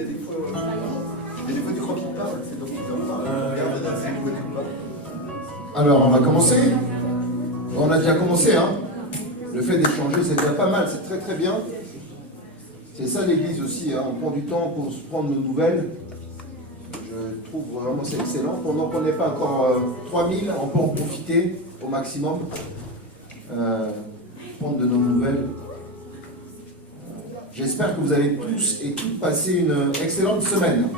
Il y a des fois du croquis de pain, c'est donc tu donnes pas. Regarde, c'est du croquis de pain. Alors, on va commencer. On a déjà commencé, hein. Le fait d'échanger, c'est déjà pas mal, c'est très très bien. C'est ça l'église aussi, hein. On prend du temps pour se prendre de nouvelles. Je trouve vraiment c'est excellent. Pendant qu'on n'est pas encore 3000, on peut en profiter au maximum. Prendre de nos nouvelles. J'espère que vous avez tous et toutes passé une excellente semaine.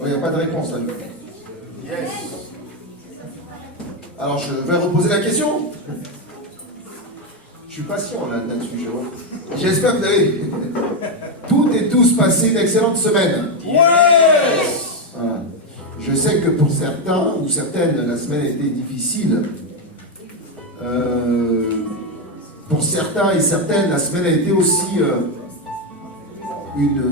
Il n'y a pas de réponse là. Yes. Alors je vais reposer la question. Je suis patient là-dessus, j'espère que vous avez toutes et tous passé une excellente semaine. Yes. Voilà. Je sais que pour certains ou certaines, la semaine a été difficile. Pour certains et certaines, la semaine a été aussi une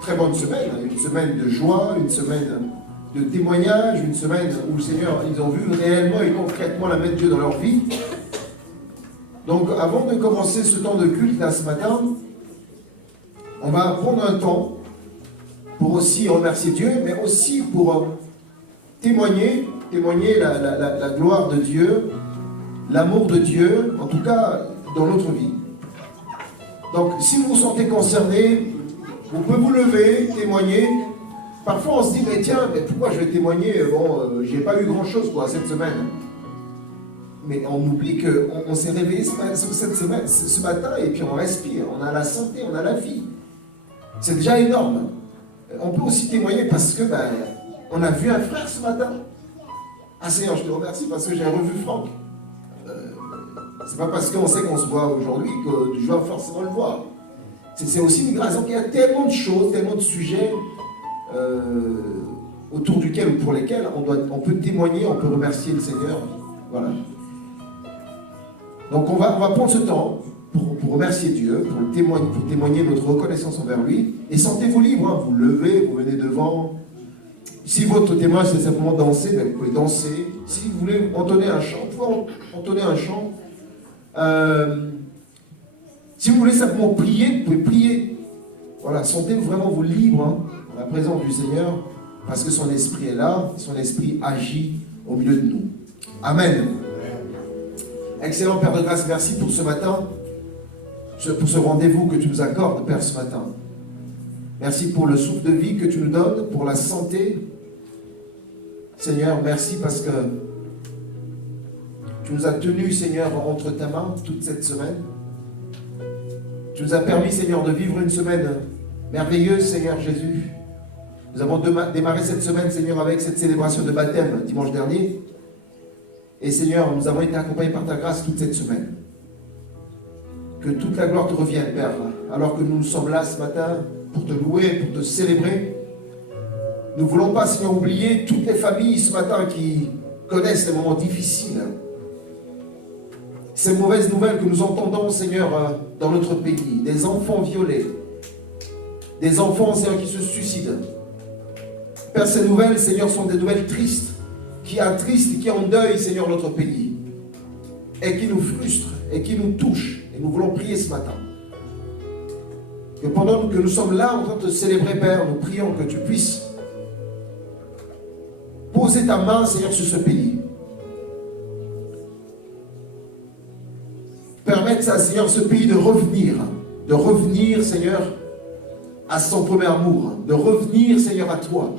très bonne semaine. Une semaine de joie, une semaine de témoignage, une semaine où le Seigneur, ils ont vu réellement et concrètement la main de Dieu dans leur vie. Donc, avant de commencer ce temps de culte, là, ce matin, on va prendre un temps pour aussi remercier Dieu, mais aussi pour témoigner la gloire de Dieu, l'amour de Dieu, en tout cas, dans notre vie. Donc, si vous vous sentez concerné, vous pouvez vous lever, témoigner. Parfois, on se dit, mais tiens, mais pourquoi je vais témoigner? Bon, j'ai pas eu grand-chose, quoi, cette semaine. Mais on oublie qu'on s'est réveillé cette semaine, ce matin, et puis on respire, on a la santé, on a la vie. C'est déjà énorme. On peut aussi témoigner parce que on a vu un frère ce matin. Ah Seigneur, je te remercie parce que j'ai revu Franck. C'est pas parce qu'on sait qu'on se voit aujourd'hui que je dois forcément le voir. C'est aussi une grâce. Donc il y a tellement de choses, tellement de sujets autour duquel ou pour lesquels on peut témoigner, on peut remercier le Seigneur. Voilà. Donc on va prendre ce temps pour remercier Dieu, pour témoigner notre reconnaissance envers lui. Et sentez-vous libre, hein. Vous levez, vous venez devant. Si votre témoignage c'est simplement danser, vous pouvez danser. Si vous voulez entonner un chant, vous pouvez entonner un chant. Si vous voulez simplement prier, vous pouvez prier. Voilà, sentez-vous vraiment vous libre, hein, dans la présence du Seigneur, parce que son esprit est là, son esprit agit au milieu de nous. Amen. Excellent Père de grâce, merci pour ce matin, pour ce rendez-vous que tu nous accordes, Père, ce matin. Merci pour le souffle de vie que tu nous donnes, pour la santé. Seigneur, merci parce que tu nous as tenus, Seigneur, entre ta main toute cette semaine. Tu nous as permis, Seigneur, de vivre une semaine merveilleuse, Seigneur Jésus. Nous avons démarré cette semaine, Seigneur, avec cette célébration de baptême dimanche dernier. Et Seigneur, nous avons été accompagnés par ta grâce toute cette semaine. Que toute la gloire te revienne, Père, alors que nous sommes là ce matin pour te louer, pour te célébrer. Nous ne voulons pas, Seigneur, oublier toutes les familles ce matin qui connaissent des moments difficiles. Ces mauvaises nouvelles que nous entendons, Seigneur, dans notre pays. Des enfants violés. Des enfants, Seigneur, qui se suicident. Père, ces nouvelles, Seigneur, sont des nouvelles tristes, qui attristent et qui endeuillent, Seigneur, notre pays. Et qui nous frustrent et qui nous touchent. Et nous voulons prier ce matin. Que pendant que nous sommes là en train de te célébrer, Père, nous prions que tu puisses poser ta main, Seigneur, sur ce pays. Permettre à Seigneur ce pays de revenir, Seigneur, à son premier amour, de revenir, Seigneur, à toi,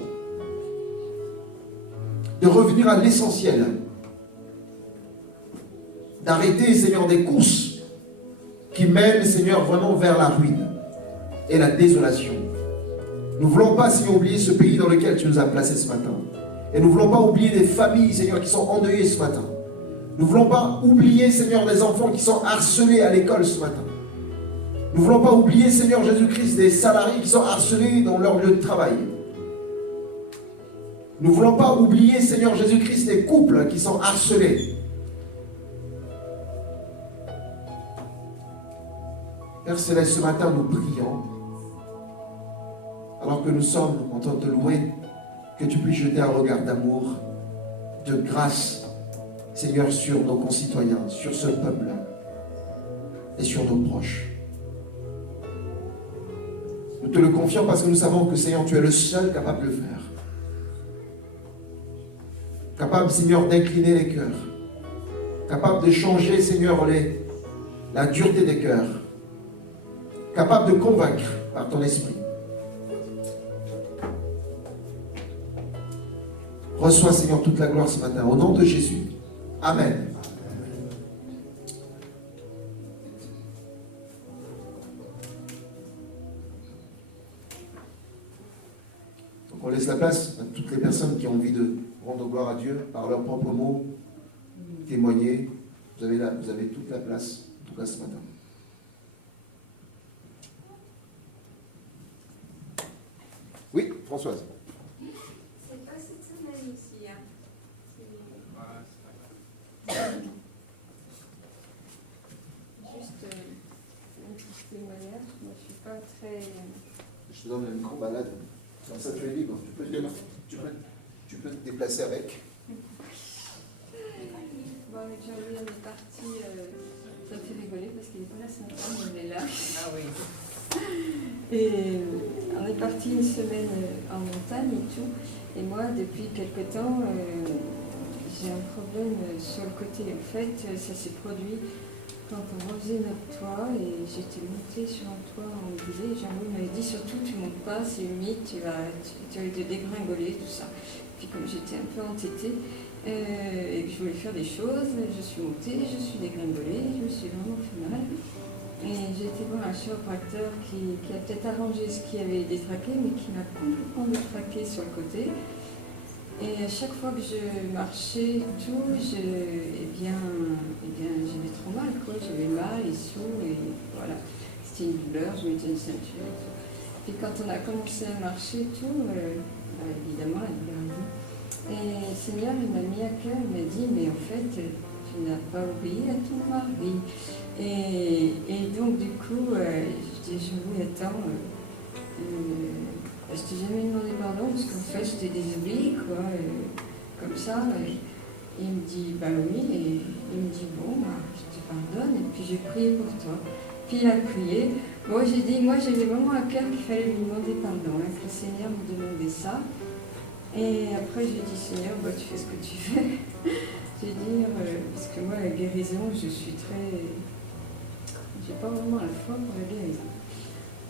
de revenir à l'essentiel, d'arrêter, Seigneur, des courses qui mènent, Seigneur, vraiment vers la ruine et la désolation. Nous ne voulons pas, Seigneur, oublier ce pays dans lequel tu nous as placés ce matin. Et nous ne voulons pas oublier des familles, Seigneur, qui sont endeuillées ce matin. Nous ne voulons pas oublier, Seigneur, des enfants qui sont harcelés à l'école ce matin. Nous ne voulons pas oublier, Seigneur Jésus-Christ, des salariés qui sont harcelés dans leur lieu de travail. Nous ne voulons pas oublier, Seigneur Jésus-Christ, des couples qui sont harcelés. Père Céleste, ce matin, nous prions, alors que nous sommes en train de te louer, que tu puisses jeter un regard d'amour, de grâce, Seigneur, sur nos concitoyens, sur ce peuple et sur nos proches. Nous te le confions parce que nous savons que, Seigneur, tu es le seul capable de le faire. Capable, Seigneur, d'incliner les cœurs. Capable de changer, Seigneur, la dureté des cœurs. Capable de convaincre par ton esprit. Reçois, Seigneur, toute la gloire ce matin. Au nom de Jésus. Amen. Donc on laisse la place à toutes les personnes qui ont envie de rendre gloire à Dieu par leurs propres mots, témoigner. Vous avez toute la place, en tout cas ce matin. Oui, Françoise. C'est pas cette semaine ici, hein. Juste un petit témoignage. Moi, je suis pas très. Je te donne le micro balade. Comme ça, tu es libre. Tu peux te déplacer avec. Bon, avec Jean-Louis, on est parti. Ça me fait rigoler parce qu'il n'est pas là ce matin, mais il est là. Ah oui. Et on est parti une semaine en montagne et tout. Et moi, depuis quelque temps, j'ai un problème sur le côté. En fait, ça s'est produit quand on refaisait notre toit et j'étais montée sur un toit en ondulé. Jean-Louis m'avait dit surtout, tu montes pas, c'est humide, tu vas te dégringoler, tout ça. Puis comme j'étais un peu entêtée et que je voulais faire des choses, je suis montée, je suis dégringolée, je me suis vraiment fait mal. Et j'ai été voir un chiropracteur qui a peut-être arrangé ce qui avait détraqué, mais qui m'a complètement détraqué sur le côté. Et à chaque fois que je marchais, tout, j'avais trop mal, quoi. J'avais mal, les sous, et voilà. C'était une douleur, je mettais une ceinture. Et tout. Puis quand on a commencé à marcher, tout, évidemment, la douleur est venue. Et le Seigneur, il m'a mis à cœur, il m'a dit, mais en fait, tu n'as pas obéi à ton mari. Et donc, du coup, je dis, oui, attends, je t'ai jamais demandé pardon parce qu'en fait, je t'ai désobéi, quoi, comme ça. Il me dit, bah oui, et il me dit, bon, bah, je te pardonne, et puis j'ai prié pour toi. Puis il a prié. Bon, j'ai dit, moi, j'avais vraiment à cœur qu'il fallait lui demander pardon, hein, que le Seigneur me demandait ça. Et après, j'ai dit, Seigneur, bah, tu fais ce que tu fais. J'ai dit, parce que moi, la guérison, je suis très. J'ai pas vraiment la foi pour la guérison.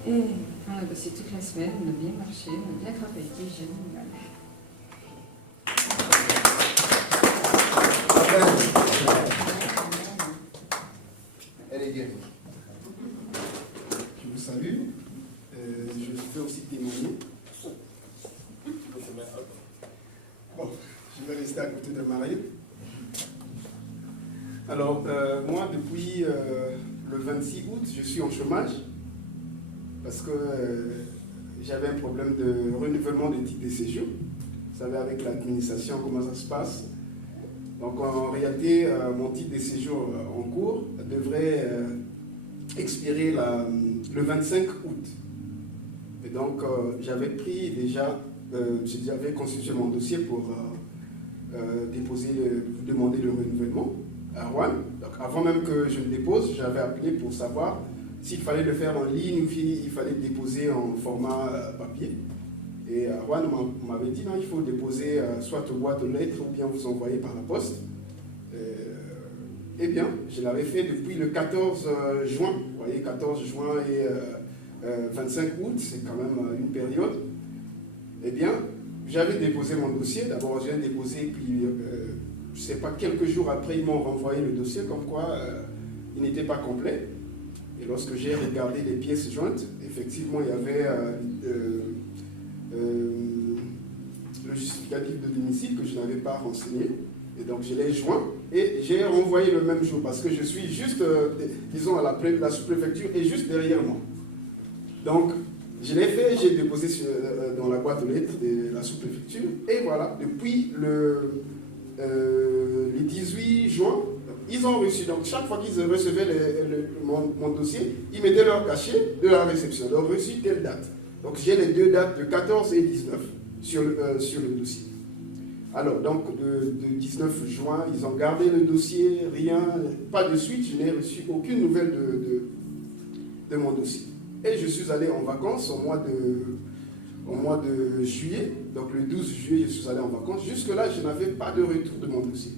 Et voilà, bah, c'est toute la semaine, on a bien marché, on a bien travaillé, j'ai eu mal. Elle est guérie. Je vous salue. Je fais aussi témoigner. Bon, je vais rester à côté de Marie. Alors, moi, depuis le 26 août, je suis en chômage parce que j'avais un problème de renouvellement de titre de séjour. Vous savez, avec l'administration, comment ça se passe. Donc, en réalité, mon titre de séjour en cours devrait expirer le 25 août. Et donc, j'avais pris déjà, j'avais constitué mon dossier pour demander le renouvellement à Rouen. Donc, avant même que je le dépose, j'avais appelé pour savoir s'il fallait le faire en ligne ou s'il fallait le déposer en format papier. Et Rouen m'avait dit non, il faut déposer soit au boîte aux lettres ou bien vous envoyer par la poste. Eh bien, je l'avais fait depuis le 14 juin. Vous voyez, 14 juin et 25 août, c'est quand même une période. Eh bien, j'avais déposé mon dossier. D'abord, je l'ai déposé, puis je ne sais pas, quelques jours après, ils m'ont renvoyé le dossier comme quoi il n'était pas complet. Et lorsque j'ai regardé les pièces jointes, effectivement, il y avait le justificatif de domicile que je n'avais pas renseigné. Et donc, je l'ai joint et j'ai renvoyé le même jour parce que je suis juste, disons, à la sous-préfecture et juste derrière moi. Donc, je l'ai fait, j'ai déposé dans la boîte aux lettres de la sous-préfecture. Et voilà, depuis le 18 juin, ils ont reçu. Donc, chaque fois qu'ils recevaient mon dossier, ils mettaient leur cachet de la réception. Ils ont reçu telle date. Donc, j'ai les deux dates de 14 et 19 sur le dossier. Alors, donc, de 19 juin, ils ont gardé le dossier, rien, pas de suite. Je n'ai reçu aucune nouvelle de mon dossier. Et je suis allé en vacances au mois de juillet. Donc le 12 juillet, je suis allé en vacances. Jusque-là, je n'avais pas de retour de mon dossier.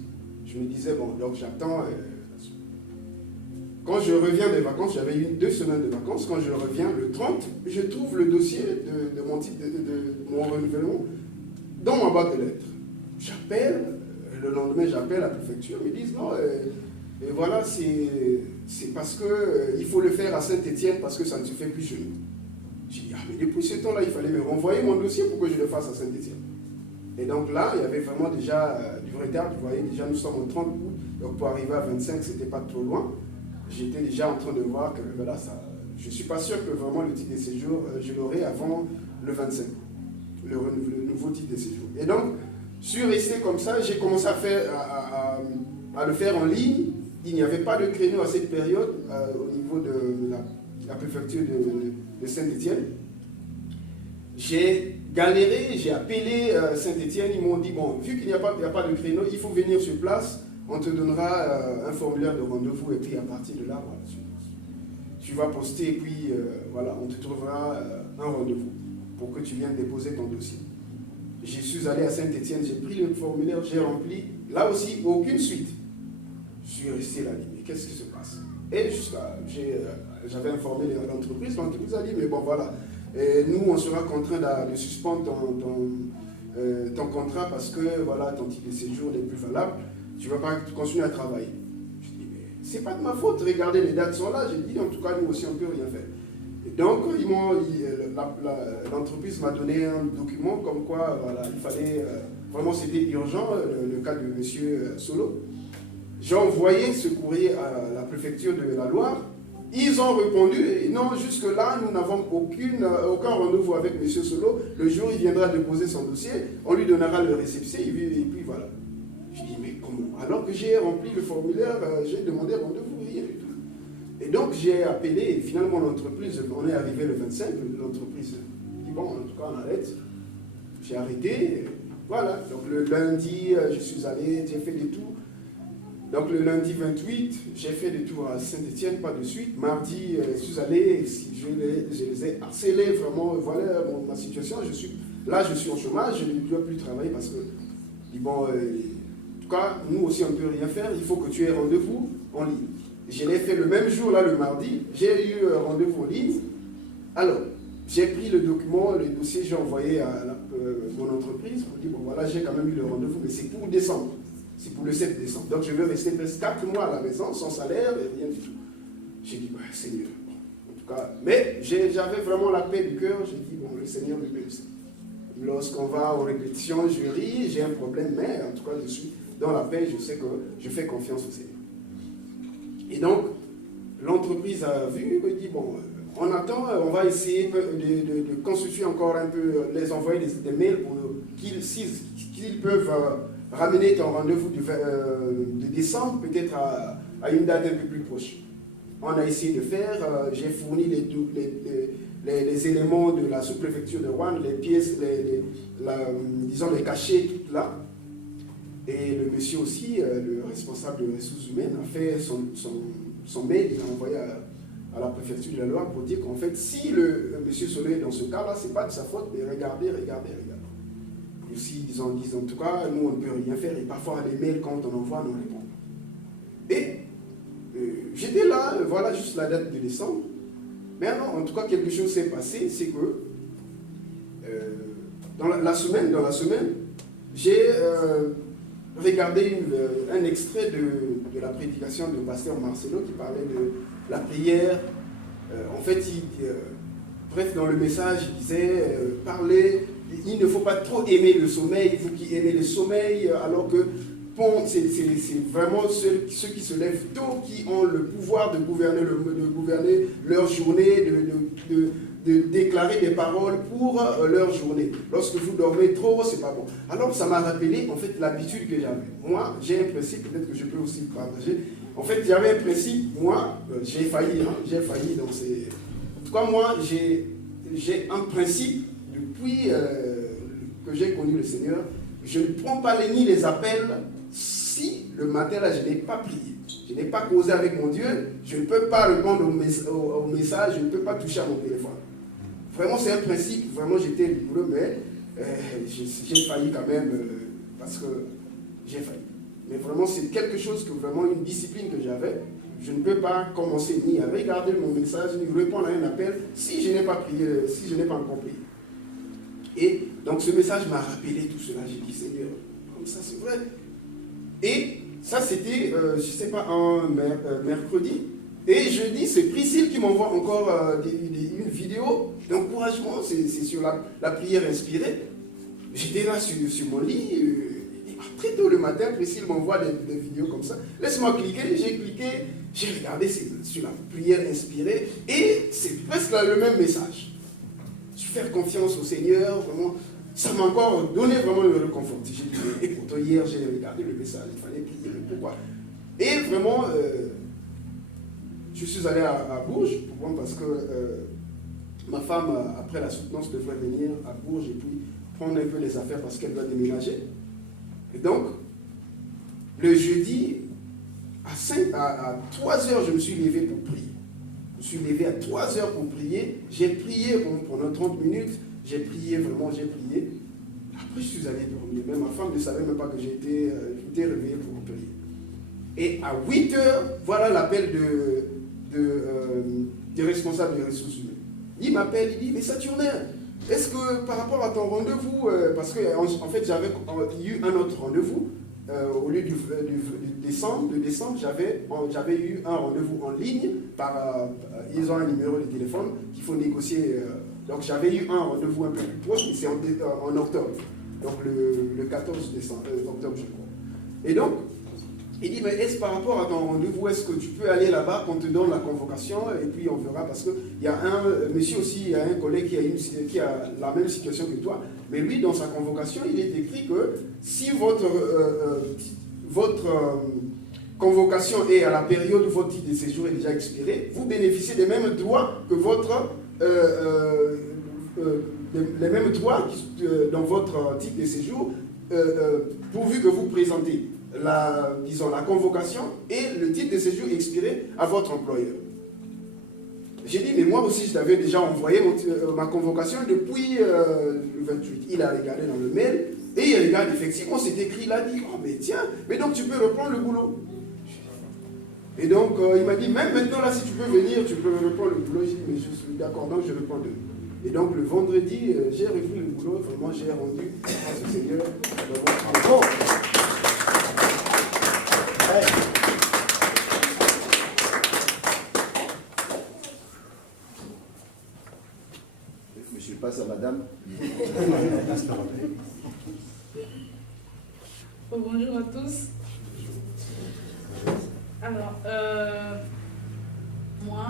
Je me disais, bon, donc j'attends. Quand je reviens des vacances, j'avais eu 2 semaines de vacances. Quand je reviens le 30, je trouve le dossier de mon titre de mon renouvellement dans ma boîte de lettres. J'appelle, le lendemain j'appelle à la préfecture, ils me disent non, et voilà, c'est parce que il faut le faire à Saint-Étienne parce que ça ne se fait plus chez nous. J'ai dit, ah mais depuis ce temps-là, il fallait me renvoyer mon dossier pour que je le fasse à Saint-Étienne. Et donc là, il y avait vraiment déjà du retard, vous voyez, déjà nous sommes au 30 août, donc pour arriver à 25, c'était pas trop loin. J'étais déjà en train de voir que voilà, ça, je ne suis pas sûr que vraiment le titre de séjour, je l'aurai avant le 25, le nouveau titre de séjour. Et donc, je suis resté comme ça, j'ai commencé à le faire en ligne. Il n'y avait pas de créneau à cette période au niveau de la préfecture de Saint-Étienne. J'ai galéré, j'ai appelé Saint-Étienne, ils m'ont dit, bon, vu qu'il n'y a pas de créneau, il faut venir sur place. On te donnera un formulaire de rendez-vous et puis à partir de là, voilà, tu vas poster et puis voilà, on te trouvera un rendez-vous pour que tu viennes déposer ton dossier. Je suis allé à Saint-Étienne, j'ai pris le formulaire, j'ai rempli. Là aussi, aucune suite. Je suis resté là, mais qu'est-ce qui se passe? Et j'avais informé l'entreprise a dit, mais bon voilà, nous on sera contraint de suspendre ton contrat parce que voilà, ton titre de séjour n'est plus valable. Tu ne vas pas continuer à travailler. Je dis, mais c'est pas de ma faute, regardez, les dates sont là. J'ai dit, en tout cas, nous aussi, on ne peut rien faire. Et donc, l'entreprise m'a donné un document comme quoi, voilà, il fallait, vraiment, c'était urgent, le cas de M. Solo. J'ai envoyé ce courrier à la préfecture de la Loire. Ils ont répondu, non, jusque-là, nous n'avons aucun rendez-vous avec M. Solo. Le jour où il viendra déposer son dossier, on lui donnera le récépissé, et puis voilà. Je dis, mais comment? Alors que j'ai rempli le formulaire, j'ai demandé rendez-vous, rien du tout. Et donc j'ai appelé, et finalement l'entreprise, on est arrivé le 25, l'entreprise dit, bon, en tout cas, on arrête. J'ai arrêté, voilà. Donc le lundi, je suis allé, j'ai fait des tours. Donc le lundi 28, j'ai fait des tours à Saint-Étienne, pas de suite. Mardi, je suis allé, je les ai harcelés, vraiment, voilà ma situation. Je suis en chômage, je ne dois plus travailler parce que, bon, en tout cas, nous aussi, on ne peut rien faire, il faut que tu aies rendez-vous en ligne. Je l'ai fait le même jour, là, le mardi, j'ai eu rendez-vous en ligne. Alors, j'ai pris le document, le dossier, j'ai envoyé à mon entreprise pour dire, bon, voilà, j'ai quand même eu le rendez-vous, mais c'est pour décembre. C'est pour le 7 décembre. Donc, je vais rester presque 4 mois à la maison, sans salaire, et rien du tout. J'ai dit, bah, Seigneur, en tout cas, mais j'avais vraiment la paix du cœur, j'ai dit, bon, le Seigneur lui paie aussi. Lorsqu'on va aux répétitions, je ris, j'ai un problème, mais en tout cas, je suis dans la paix, je sais que je fais confiance au Seigneur. Et donc, l'entreprise a vu, il dit, bon, on attend, on va essayer de constituer encore un peu, les envoyer des mails pour qu'ils peuvent ramener ton rendez-vous de décembre, peut-être à une date un peu plus proche. On a essayé de faire, j'ai fourni les éléments de la sous-préfecture de Rouen, les pièces, disons les cachets, tout là. Et le monsieur aussi, le responsable des ressources humaines, a fait son mail, il a envoyé à la préfecture de la Loire pour dire qu'en fait, si le monsieur Soleil est dans ce cas-là, ce n'est pas de sa faute, mais regardez. Et aussi, ils ont dit, en tout cas, nous, on ne peut rien faire, et parfois, les mails, quand on envoie, on répond. Et j'étais là, voilà, juste la date de décembre. Mais alors, en tout cas, quelque chose s'est passé, c'est que dans la semaine, j'ai regardé un extrait de la prédication de pasteur Marcelo qui parlait de la prière. En fait, bref, dans le message, il disait, il ne faut pas trop aimer le sommeil, vous qui aimez le sommeil, alors que bon, c'est vraiment ceux qui se lèvent tôt qui ont le pouvoir de gouverner leur journée, de déclarer des paroles pour leur journée. Lorsque vous dormez trop, c'est pas bon. Alors ça m'a rappelé en fait l'habitude que j'avais. Moi, j'ai un principe, peut-être que je peux aussi partager. En fait, j'avais un principe, moi, j'ai failli dans ces... En tout cas, moi, j'ai un principe depuis que j'ai connu le Seigneur. Je ne prends pas ni les appels si le matin là je n'ai pas prié, je n'ai pas causé avec mon Dieu, je ne peux pas répondre au message, je ne peux pas toucher à mon téléphone. Vraiment c'est un principe, vraiment j'étais rigoureux, mais j'ai failli quand même, parce que j'ai failli. Mais vraiment c'est quelque chose que vraiment une discipline que j'avais. Je ne peux pas commencer ni à regarder mon message, ni répondre à un appel si je n'ai pas prié, si je n'ai pas encore prié. Et donc ce message m'a rappelé tout cela. J'ai dit, Seigneur, comme ça c'est vrai. Et ça c'était, je ne sais pas, un mercredi. Et jeudi, c'est Priscille qui m'envoie encore une vidéo d'encouragement. C'est sur la prière inspirée. J'étais là sur mon lit. Très tôt le matin, Priscille m'envoie des vidéos comme ça. Laisse-moi cliquer. J'ai cliqué. J'ai regardé sur la prière inspirée. Et c'est presque le même message. Faire confiance au Seigneur, vraiment, ça m'a encore donné vraiment le réconfort. J'ai dit, écoute, hier j'ai regardé le message, il fallait prier, mais pourquoi? Et vraiment, je suis allé à Bourges, parce que ma femme, après la soutenance, devrait venir à Bourges et puis prendre un peu les affaires parce qu'elle doit déménager. Et donc, le jeudi, à 3 heures, je me suis levé pour prier. Je suis levé à 3 heures pour prier. J'ai prié pendant 30 minutes. J'ai prié, vraiment, j'ai prié. Après, je suis allé dormir. Même ma femme ne savait même pas que j'étais réveillé pour prier. Et à 8 heures, voilà l'appel des responsables des ressources humaines. Il m'appelle, il dit, mais Saturnin, est-ce que par rapport à ton rendez-vous, parce qu'en fait, j'avais eu un autre rendez-vous, au lieu de décembre, j'avais eu un rendez-vous en ligne, ils ont un numéro de téléphone qu'il faut négocier. Donc j'avais eu un rendez-vous un peu plus proche, mais c'est en octobre, donc le 14 octobre je crois. Et donc, il dit, mais est-ce par rapport à ton rendez-vous, est-ce que tu peux aller là-bas, qu'on te donne la convocation, et puis on verra, parce qu'il y a un monsieur aussi, il y a un collègue qui a la même situation que toi, mais lui, dans sa convocation, il est écrit que si votre convocation est à la période où votre titre de séjour est déjà expiré, vous bénéficiez des mêmes droits que les mêmes droits dans votre titre de séjour, pourvu que vous présentez la convocation et le titre de séjour expiré à votre employeur. J'ai dit, mais moi aussi, je t'avais déjà envoyé ma convocation depuis le 28. Il a regardé dans le mail et il regarde, effectivement, c'est écrit là, il dit, oh, mais tiens, mais donc tu peux reprendre le boulot. Et donc, il m'a dit, même maintenant, là, si tu peux venir, tu peux reprendre le boulot. J'ai dit, mais je suis d'accord, donc je reprends deux. Et donc, le vendredi, j'ai repris le boulot, vraiment, j'ai rendu grâce au Seigneur. Bravo. Monsieur passe à madame. Bonjour à tous. Alors, moi,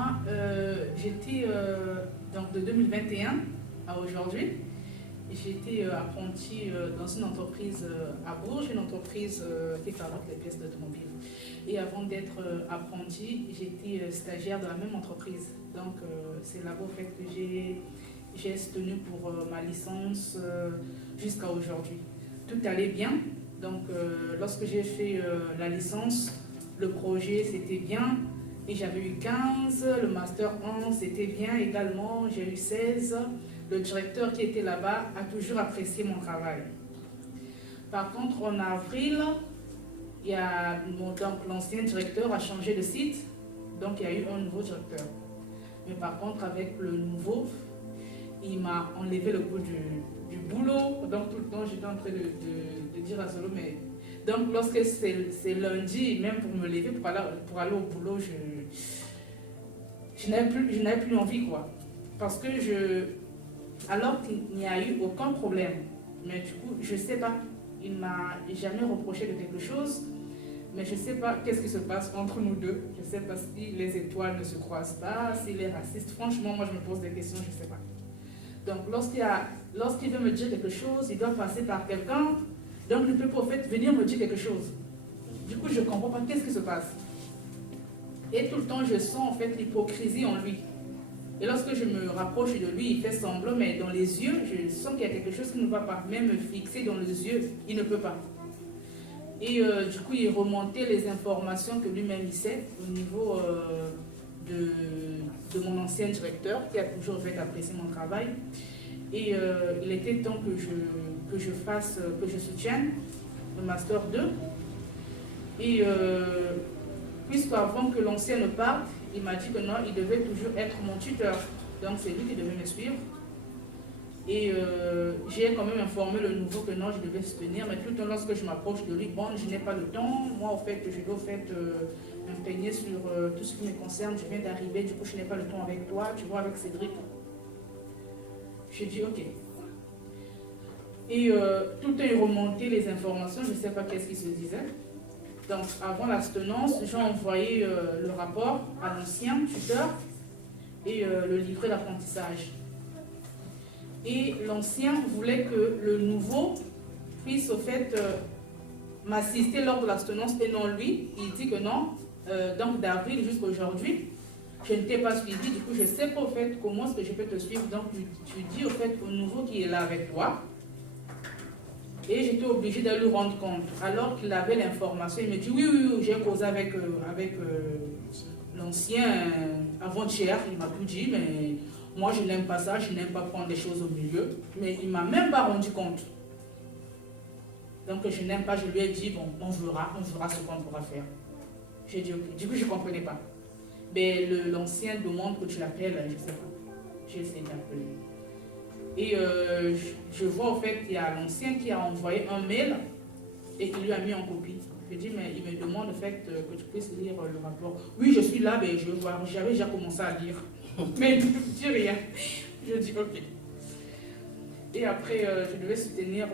j'étais donc de 2021 à aujourd'hui, j'étais apprenti dans une entreprise à Bourges, une entreprise qui fabrique les pièces d'automobile. Et avant d'être apprenti, j'étais stagiaire dans la même entreprise. Donc, c'est là-bas en fait, que j'ai tenu pour ma licence jusqu'à aujourd'hui. Tout allait bien. Donc, lorsque j'ai fait la licence, le projet c'était bien. Et j'avais eu 15, le master 11 c'était bien également. J'ai eu 16. Le directeur qui était là-bas a toujours apprécié mon travail. Par contre, en avril, donc l'ancien directeur a changé de site. Donc, il y a eu un nouveau directeur. Mais par contre, avec le nouveau, il m'a enlevé le goût du boulot. Donc tout le temps, j'étais en train de dire à Zolo, mais... Donc lorsque c'est lundi, même pour me lever, pour aller au boulot, je n'avais plus envie, quoi. Parce que alors qu'il n'y a eu aucun problème, mais du coup, je ne sais pas, il ne m'a jamais reproché de quelque chose, mais je ne sais pas qu'est-ce qui se passe entre nous deux. Je ne sais pas si les étoiles ne se croisent pas, s'il est raciste. Franchement, moi, je me pose des questions, je ne sais pas. Donc, lorsqu'il veut me dire quelque chose, il doit passer par quelqu'un. Donc, il peut en fait venir me dire quelque chose. Du coup, je ne comprends pas qu'est-ce qui se passe. Et tout le temps, je sens en fait l'hypocrisie en lui. Et lorsque je me rapproche de lui, il fait semblant, mais dans les yeux, je sens qu'il y a quelque chose qui ne va pas. Même me fixer dans les yeux, il ne peut pas. Et du coup, il remontait les informations que lui-même il sait au niveau de mon ancien directeur, qui a toujours fait apprécier mon travail. Et il était temps que je soutienne le Master 2. Et puisqu'avant que l'ancien ne parte, il m'a dit que non, il devait toujours être mon tuteur. Donc c'est lui qui devait me suivre. Et j'ai quand même informé le nouveau que non, je devais soutenir, mais tout le temps lorsque je m'approche de lui, bon, je n'ai pas le temps. Moi, au fait, je dois m'imprégner sur tout ce qui me concerne. Je viens d'arriver, du coup, je n'ai pas le temps avec toi, tu vois, avec Cédric. J'ai dit ok. Et tout le temps, il remontait les informations, je ne sais pas qu'est-ce qui se disait. Donc, avant la soutenance, j'ai envoyé le rapport à l'ancien tuteur et le livret d'apprentissage. Et l'ancien voulait que le nouveau puisse au fait m'assister lors de la soutenance et non lui. Il dit que non, donc d'avril jusqu'à aujourd'hui, je ne t'ai pas suivi, du coup je ne sais pas au fait comment est-ce que je peux te suivre. Donc tu dis au fait au nouveau qui est là avec toi. Et j'étais obligée de lui rendre compte. Alors qu'il avait l'information, il me dit oui, j'ai causé avec l'ancien avant-hier, il m'a tout dit, mais moi je n'aime pas ça, je n'aime pas prendre des choses au milieu. Mais il ne m'a même pas rendu compte. Donc je n'aime pas, je lui ai dit, bon, on verra ce qu'on pourra faire. J'ai dit ok, du coup je ne comprenais pas. Mais l'ancien demande que tu l'appelles, je ne sais pas. J'ai essayé d'appeler. Et je vois au fait qu'il y a l'ancien qui a envoyé un mail et qui lui a mis en copie. Je dis, mais il me demande au fait que tu puisses lire le rapport. Oui, je suis là, mais je vois, j'avais déjà commencé à lire. Mais il ne me dit rien. Je dis, ok. Et après, je devais soutenir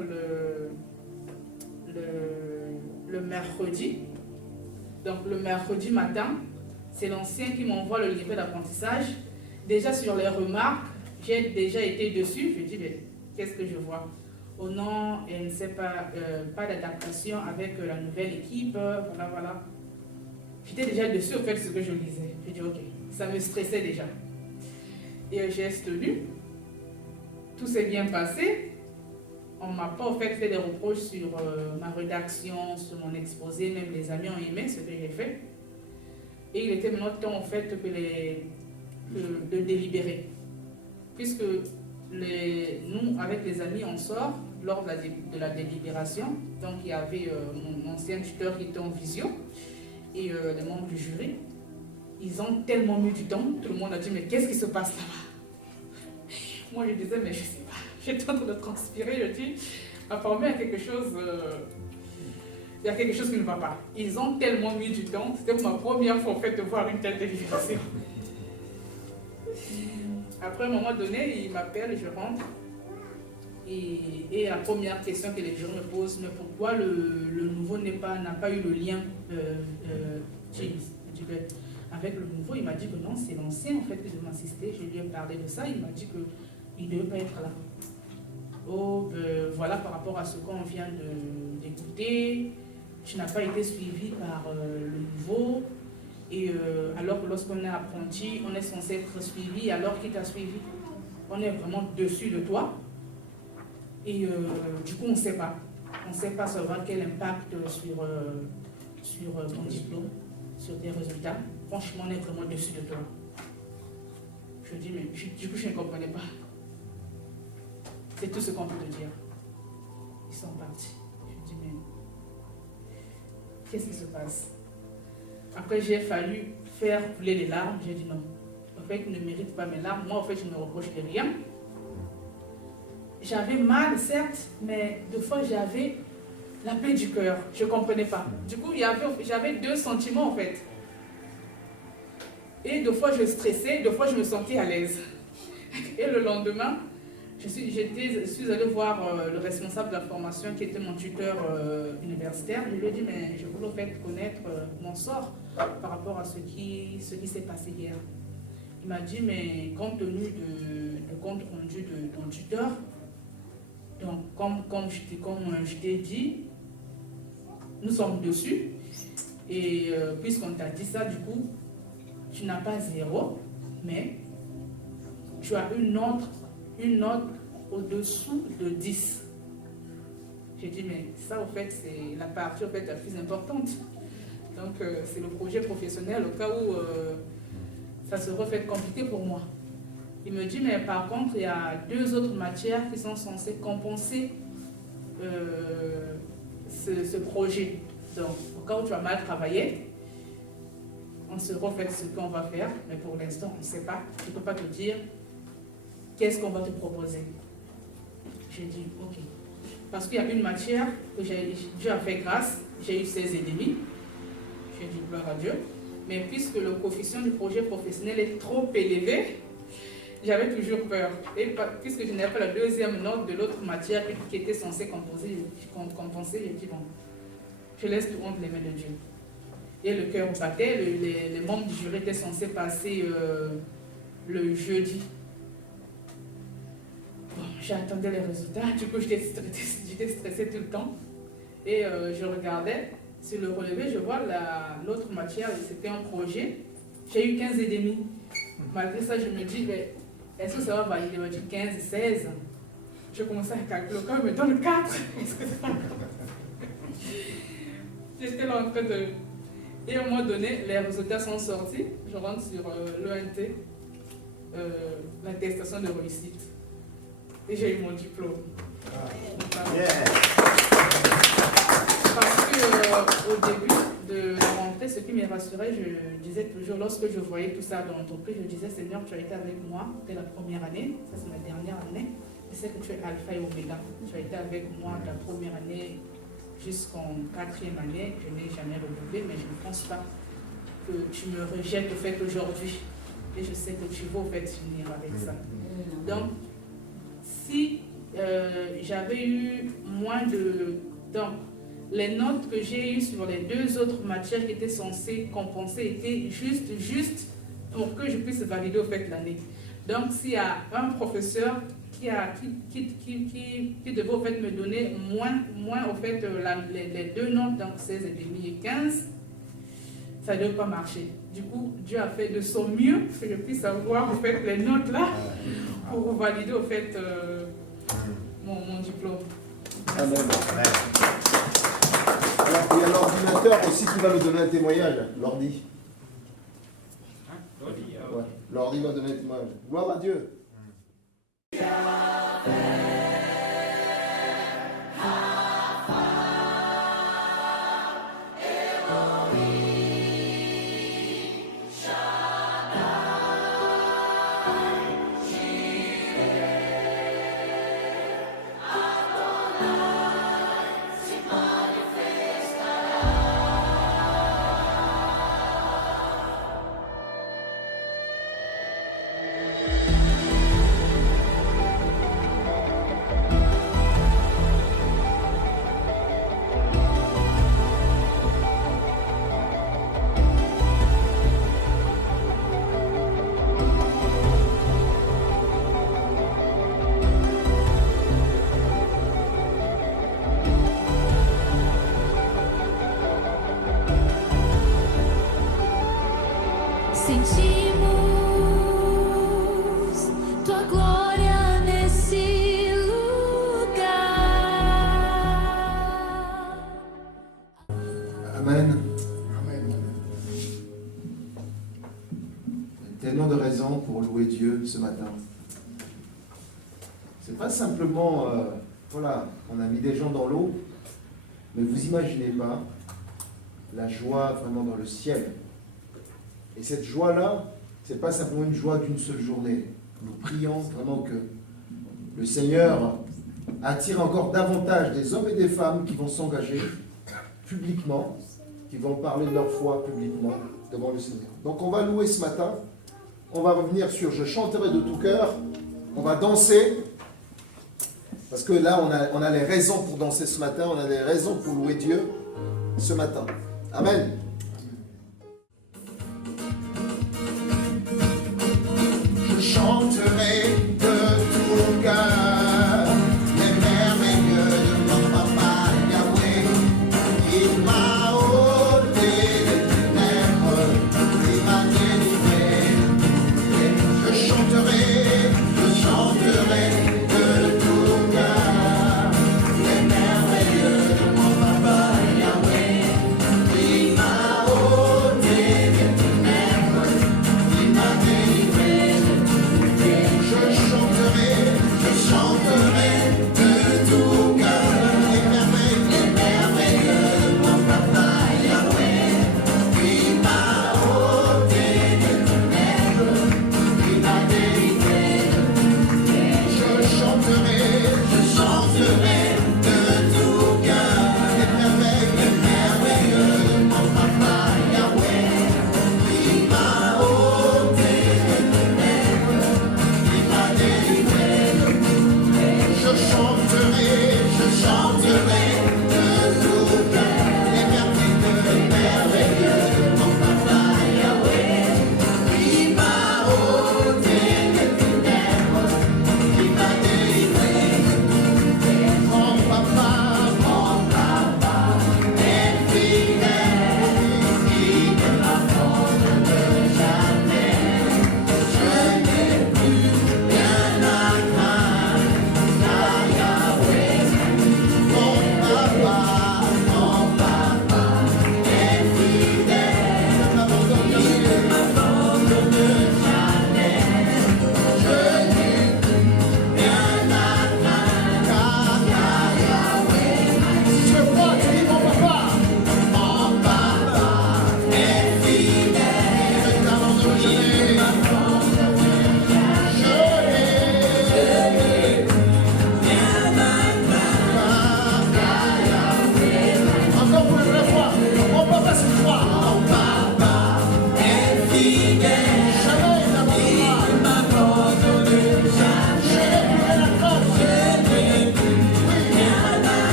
le mercredi. Donc, le mercredi matin, c'est l'ancien qui m'envoie le livret d'apprentissage. Déjà sur les remarques, j'ai déjà été dessus. Je dis, mais qu'est-ce que je vois? Oh non, elle ne sait pas, pas d'adaptation avec la nouvelle équipe, voilà. J'étais déjà dessus, au fait, ce que je lisais. Je dis, ok, ça me stressait déjà. Et j'ai tenu. Tout s'est bien passé. On ne m'a pas, au fait des reproches sur ma rédaction, sur mon exposé. Même les amis ont aimé ce que j'ai fait. Et il était maintenant temps, en fait, de délibérer. Puisque nous, avec les amis, on sort lors de la délibération. Donc, il y avait mon ancien tuteur qui était en visio et les membres du jury. Ils ont tellement mis du temps, tout le monde a dit, mais qu'est-ce qui se passe là-bas? Moi, je disais, mais je ne sais pas. J'étais en train de transpirer, je dis, apparemment, il y a quelque chose qui ne va pas. Ils ont tellement mis du temps. C'était ma première fois, en fait, de voir une telle délibération. Après, à un moment donné, il m'appelle, je rentre. Et la première question que les gens me posent, mais pourquoi le nouveau n'a pas eu le lien James? Je dis, avec le nouveau, il m'a dit que non, c'est l'ancien en fait qui devait m'assister. Je lui ai parlé de ça, il m'a dit qu'il ne devait pas être là. Oh, voilà, par rapport à ce qu'on vient d'écouter, tu n'as pas été suivi par le nouveau. Et alors que lorsqu'on est apprenti, on est censé être suivi, alors qu'il t'a suivi, on est vraiment dessus de toi. Et du coup, on ne sait pas. On ne sait pas savoir quel impact sur ton diplôme, sur tes résultats. Franchement, on est vraiment dessus de toi. Je dis, mais du coup, je ne comprenais pas. C'est tout ce qu'on peut te dire. Ils sont partis. Je dis, mais qu'est-ce qui se passe? Après, j'ai fallu faire couler les larmes. J'ai dit non. En fait, ils ne méritent pas mes larmes. Moi, en fait, je ne me reproche de rien. J'avais mal, certes, mais deux fois, j'avais la plaie du cœur. Je ne comprenais pas. Du coup, j'avais deux sentiments, en fait. Et deux fois, je stressais, deux fois, je me sentais à l'aise. Et le lendemain, je suis allée voir le responsable de la formation qui était mon tuteur universitaire. Je lui ai dit, mais je voulais en fait connaître mon sort par rapport à ce qui s'est passé hier. Il m'a dit, mais compte tenu de compte rendu de ton tuteur, donc comme je t'ai dit, nous sommes dessus. Et puisqu'on t'a dit ça, du coup, tu n'as pas 0, mais tu as une note au-dessous de 10. J'ai dit, mais ça, au fait, c'est la partie au fait, la plus importante. Donc, c'est le projet professionnel au cas où ça serait fait compliqué pour moi. Il me dit, mais par contre, il y a 2 autres matières qui sont censées compenser ce projet. Donc, au cas où tu as mal travaillé, on se refait ce qu'on va faire, mais pour l'instant, on ne sait pas. Je ne peux pas te dire qu'est-ce qu'on va te proposer. J'ai dit, ok. Parce qu'il y a une matière que Dieu a fait grâce, j'ai eu 16,5. J'ai dit, gloire à Dieu. Mais puisque le coefficient du projet professionnel est trop élevé, j'avais toujours peur. Et puisque je n'avais pas la 2e note de l'autre matière qui était censée compenser, j'ai dit, bon, je laisse tout entre les mains de Dieu. Et le cœur battait, les membres du jury étaient censés passer le jeudi. Bon, j'attendais les résultats, du coup j'étais stressée tout le temps. Et je regardais, sur le relevé, je vois l'autre matière, c'était un projet. J'ai eu 15,5. Malgré ça, je me dis, mais est-ce que ça va valider? Je dis 15, 16. Je commençais à calculer, quand il me donne 4. Est-ce que ça... J'étais là en train de... Et à un moment donné, les résultats sont sortis. Je rentre sur l'ENT, l'attestation de réussite. Et j'ai eu mon diplôme. Parce qu'au début de la rentrée, ce qui me rassurait, je disais toujours, lorsque je voyais tout ça dans l'entreprise, je disais, Seigneur, tu as été avec moi dès la première année. Ça, c'est ma dernière année. Je sais que tu es alpha et oméga. Tu as été avec moi de la première année jusqu'en 4e année. Je n'ai jamais redoublé, mais je ne pense pas que tu me rejettes au fait aujourd'hui. Et je sais que tu vas au fait finir avec ça. Donc, si j'avais eu moins de... Donc, les notes que j'ai eues sur les 2 autres matières qui étaient censées compenser étaient juste pour que je puisse valider au fait l'année. Donc, s'il y a un professeur qui devait au fait me donner moins au fait les 2 notes, donc 16,5 et 15, ça ne devait pas marcher. Du coup, Dieu a fait de son mieux que je puisse avoir au fait les notes là pour valider au fait mon diplôme. Amen. Alors, il y a l'ordinateur aussi qui va nous donner un témoignage, l'ordi. Ouais, l'ordi va donner un témoignage. Gloire à Dieu. Sentimos tua glória nesse lugar. Amen. Amen. Tellement de raisons pour louer Dieu ce matin. C'est pas simplement, voilà, on a mis des gens dans l'eau, mais vous imaginez pas la joie vraiment dans le ciel. Et cette joie-là, c'est pas simplement une joie d'une seule journée. Nous prions vraiment que le Seigneur attire encore davantage des hommes et des femmes qui vont s'engager publiquement, qui vont parler de leur foi publiquement devant le Seigneur. Donc on va louer ce matin. On va revenir sur « Je chanterai de tout cœur ». On va danser. Parce que là, on a les raisons pour danser ce matin. On a les raisons pour louer Dieu ce matin. Amen. Je chanterai de tout cœur les merveilleux de mon papa Yahweh. Il m'a ôté les ténèbres, il m'a délivré. Et je chanterai de tout cœur les merveilleux.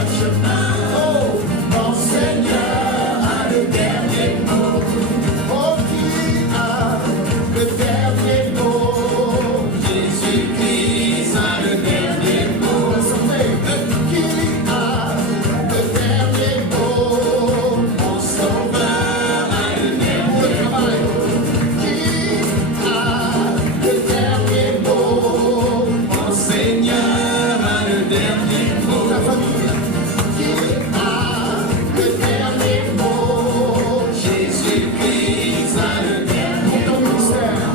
pas de chemin. Oh, mon Seigneur a le dernier mot. Oh, qui a le dernier mot? Jésus-Christ a le dernier mot. Qui a le dernier mot? Mon Sauveur a le dernier mot. Qui a le dernier mot? Mon Seigneur a le dernier mot. La famille. Qui a le dernier mot? Jésus-Christ a le dernier mot. Ton ministère.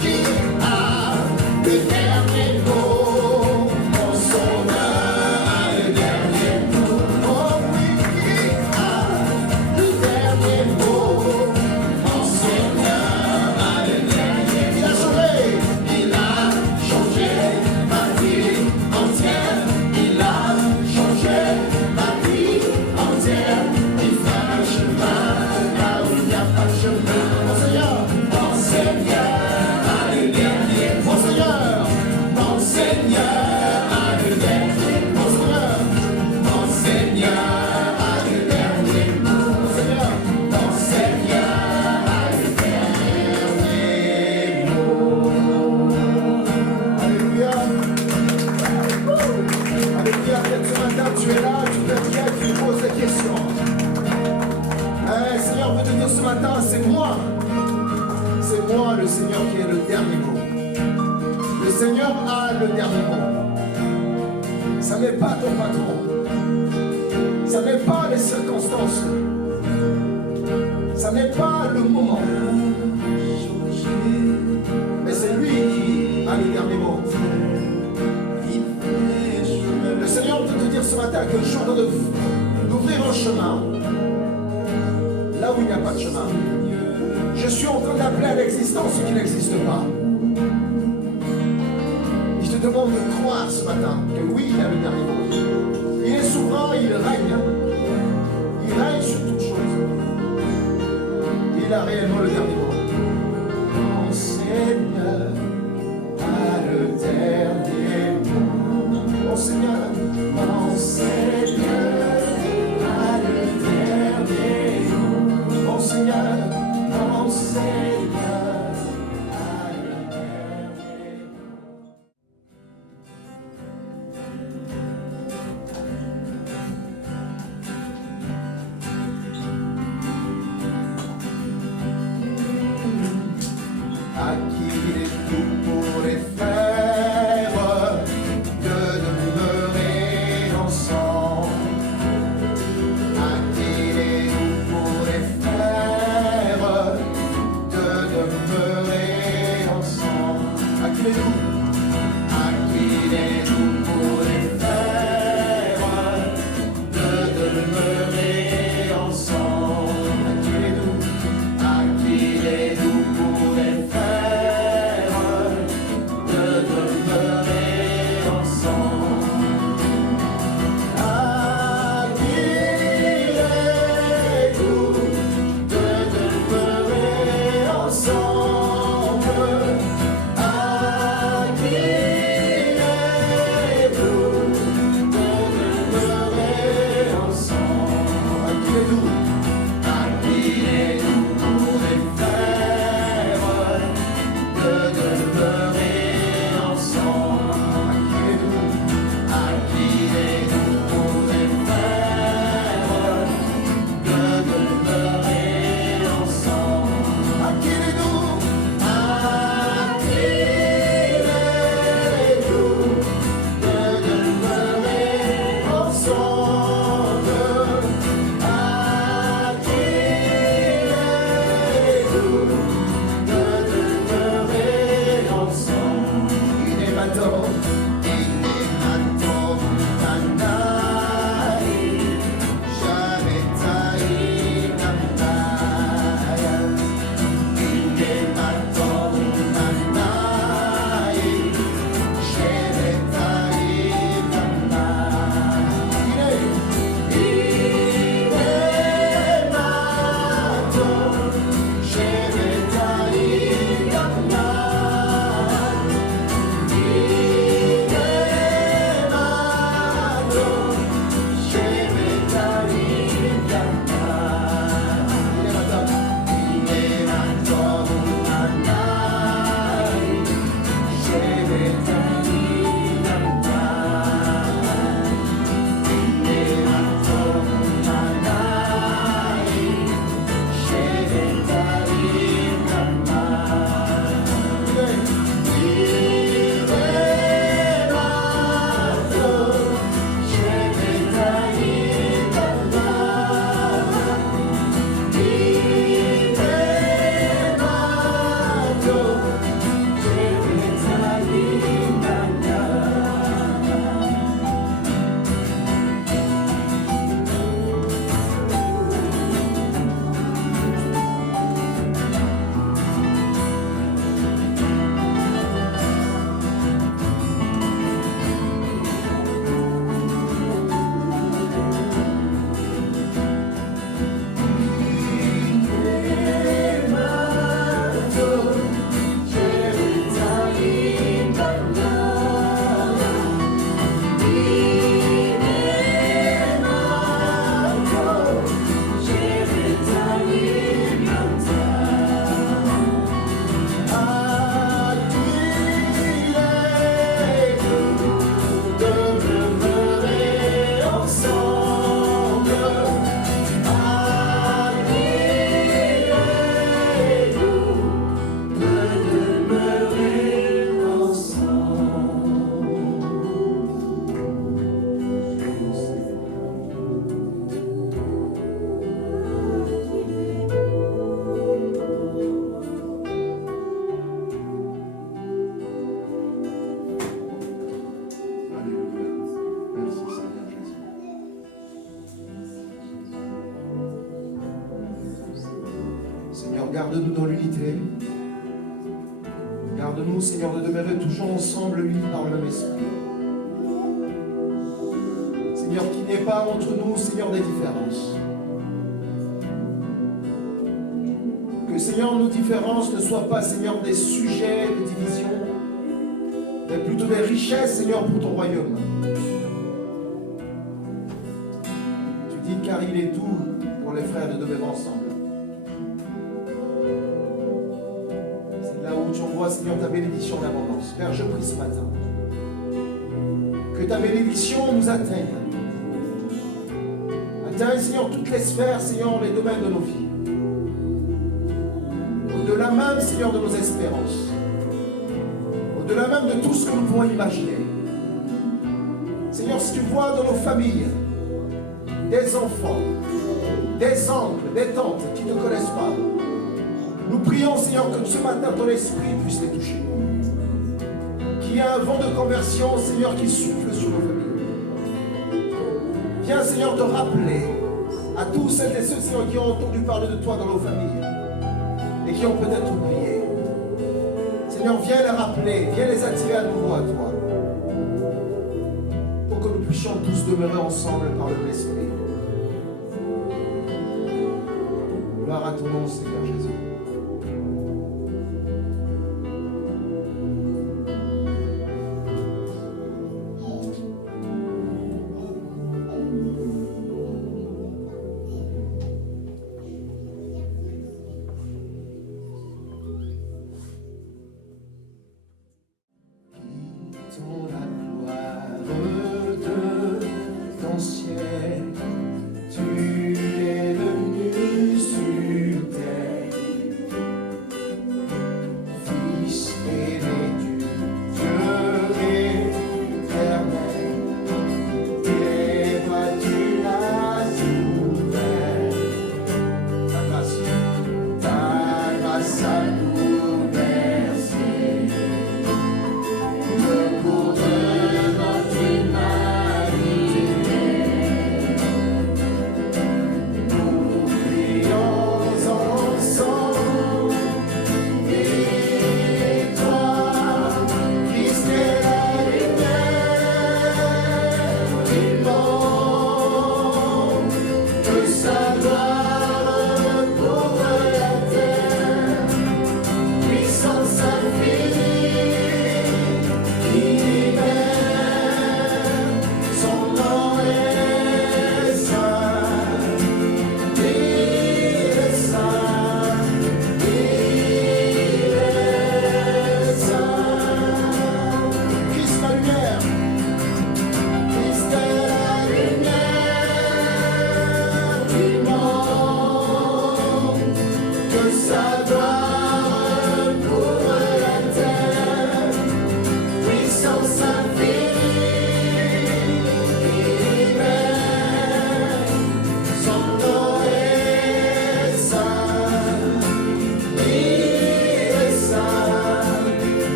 Qui a le dernier mot? Mon Sauveur a le dernier mot. Oh oui, qui a le dernier mot? Mon Seigneur a le dernier mot. Il a changé ma vie entière. Il a changé ma vie entière. Il fait un chemin là où il n'y a pas de chemin. Mon Seigneur a le dernier mot. Mon Seigneur a le dernier mot. Mon Seigneur a le dernier mot. Mon Seigneur a le dernier mot. Alléluia. Alléluia. Peut-être ce matin tu es là, tu te tiens, tu te poses des questions. Seigneur veut te dire ce matin, c'est moi. C'est moi le Seigneur qui est le dernier mot. Le Seigneur a le dernier mot. Ça n'est pas ton patron. Ça n'est pas les circonstances. Ça n'est pas le moment. Mais c'est lui qui a le dernier mot. Le Seigneur veut te dire ce matin que je suis en train d'ouvrir un chemin là où il n'y a pas de chemin. Je suis en train d'appeler à l'existence ce qui n'existe pas. Je te demande de croire ce matin que oui, il a le dernier mot. Il est souverain, il règne. Il règne sur toutes choses. Il a réellement le dernier mot. Mon Seigneur a le dernier mot. Mon Seigneur a le dernier mot. Mon Seigneur a le dernier mot. garde-nous dans l'unité. Garde-nous, Seigneur, de demeurer toujours ensemble, unis par le même esprit. Seigneur, qu'il n'y ait pas entre nous, Seigneur, des différences. Que, Seigneur, nos différences ne soient pas, Seigneur, des sujets de division, mais plutôt des richesses, Seigneur, pour ton royaume. Tu dis, car il est doux pour les frères de demeurer ensemble. C'est là où tu envoies, Seigneur, ta bénédiction d'abondance. Père, je prie ce matin que ta bénédiction nous atteigne. Atteigne, Seigneur, toutes les sphères, Seigneur, les domaines de nos vies. Au-delà même, Seigneur, de nos espérances. Au-delà même de tout ce que nous pouvons imaginer. Seigneur, si tu vois dans nos familles des enfants, des oncles, des tantes qui ne te connaissent pas, nous prions, Seigneur, que ce matin ton esprit puisse les toucher. Qu'il y ait un vent de conversion, Seigneur, qui souffle sur nos familles. Viens, Seigneur, te rappeler à tous celles et ceux, Seigneur, qui ont entendu parler de toi dans nos familles et qui ont peut-être oublié. Seigneur, viens les rappeler, viens les attirer à nouveau à toi pour que nous puissions tous demeurer ensemble par le même esprit. Gloire à ton nom, Seigneur Jésus.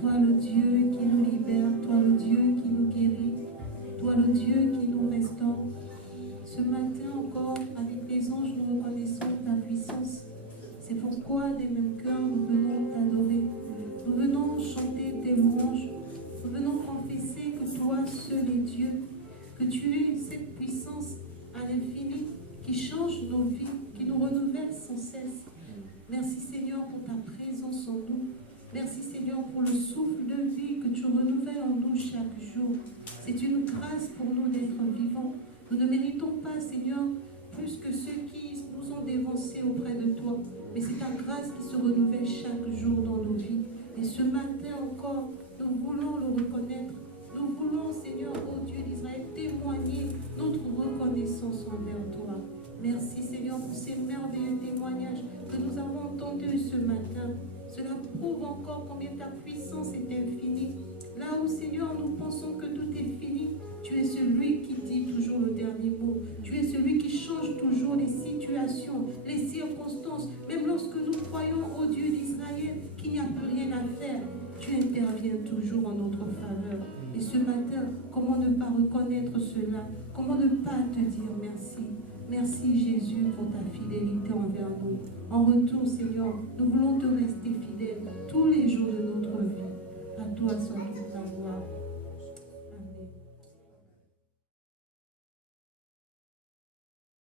Toi le Dieu qui nous libère, toi le Dieu qui nous guérit, toi le Dieu qui nous restaure. Ce matin encore, avec les anges, nous reconnaissons ta puissance. C'est pourquoi des mêmes cœurs, nous venons t'adorer. Nous venons chanter tes louanges. Nous venons confesser que toi seul es Dieu, que tu es cette puissance à l'infini qui change nos vies, qui nous renouvelle sans cesse. Merci Seigneur pour ta présence en nous. Merci Seigneur pour le souffle de vie que tu renouvelles en nous chaque jour. C'est une grâce pour nous d'être vivants. Nous ne méritons pas Seigneur plus que ceux qui nous ont dévancés auprès de toi. Mais c'est ta grâce qui se renouvelle chaque jour dans nos vies. Et ce matin encore, nous voulons le reconnaître. Nous voulons Seigneur, ô Dieu d'Israël, témoigner notre reconnaissance envers toi. Merci Seigneur pour ces merveilleux témoignages que nous avons entendus ce matin. Cela prouve encore combien ta puissance est infinie. Là où, Seigneur, nous pensons que tout est fini, tu es celui qui dit toujours le dernier mot. Tu es celui qui change toujours les situations, les circonstances. Même lorsque nous croyons au Dieu d'Israël qu'il n'y a plus rien à faire, tu interviens toujours en notre faveur. Et ce matin, comment ne pas reconnaître cela? Comment ne pas te dire merci? Merci Jésus pour ta fidélité envers nous. En retour, Seigneur, nous voulons te rester fidèles tous les jours de notre vie. À toi soit toute la gloire.